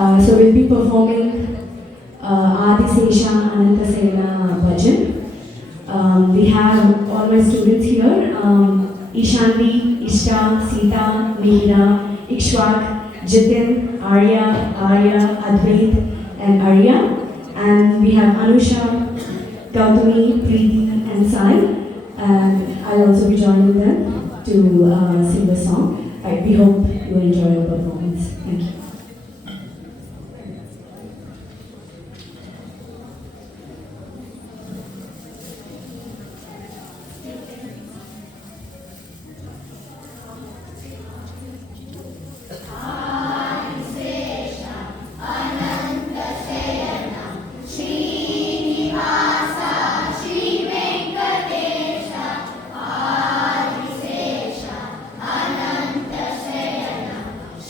So we'll be performing Adisesha Anantasena Bhajan. We have all my students here, Ishanti, Ishta, Sita, Mihira, Ikshwak, Jitin, Arya, Advait, and Arya. And we have Anusha, Gautami, Preeti, and Sai. And I'll also be joining them to sing the song. We hope you enjoy the performance. Thank you.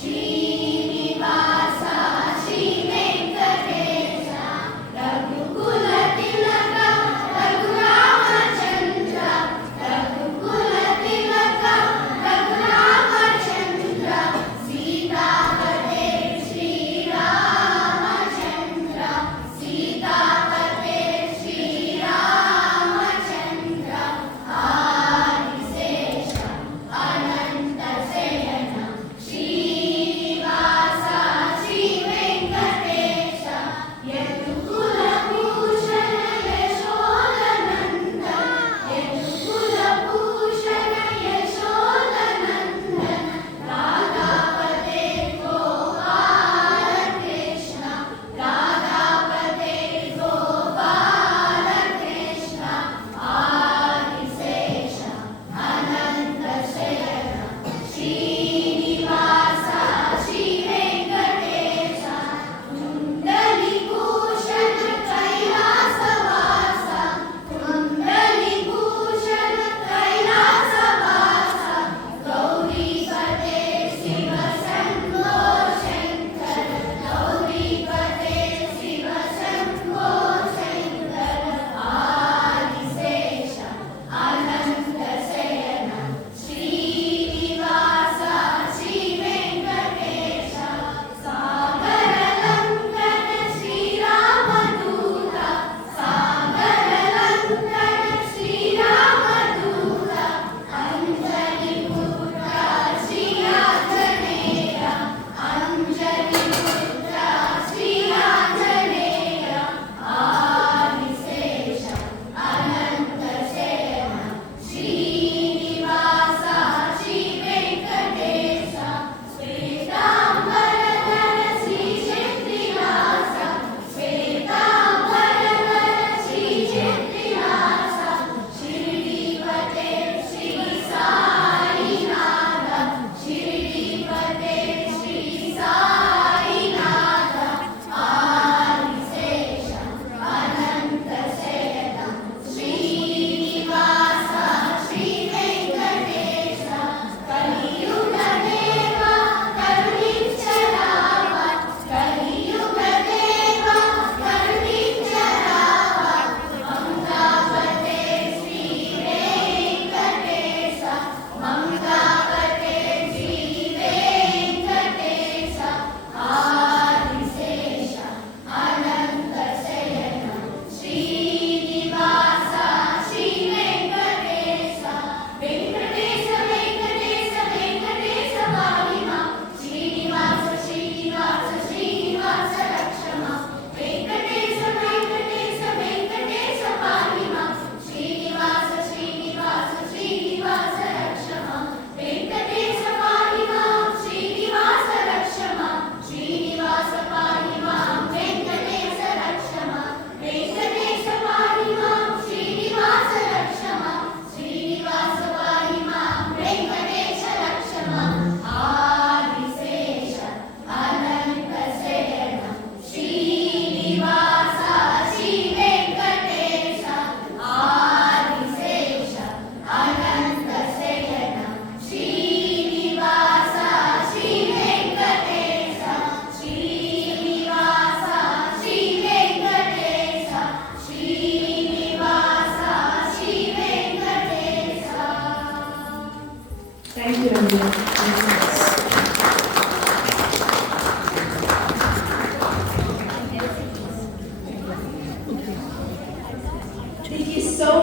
Shri so much.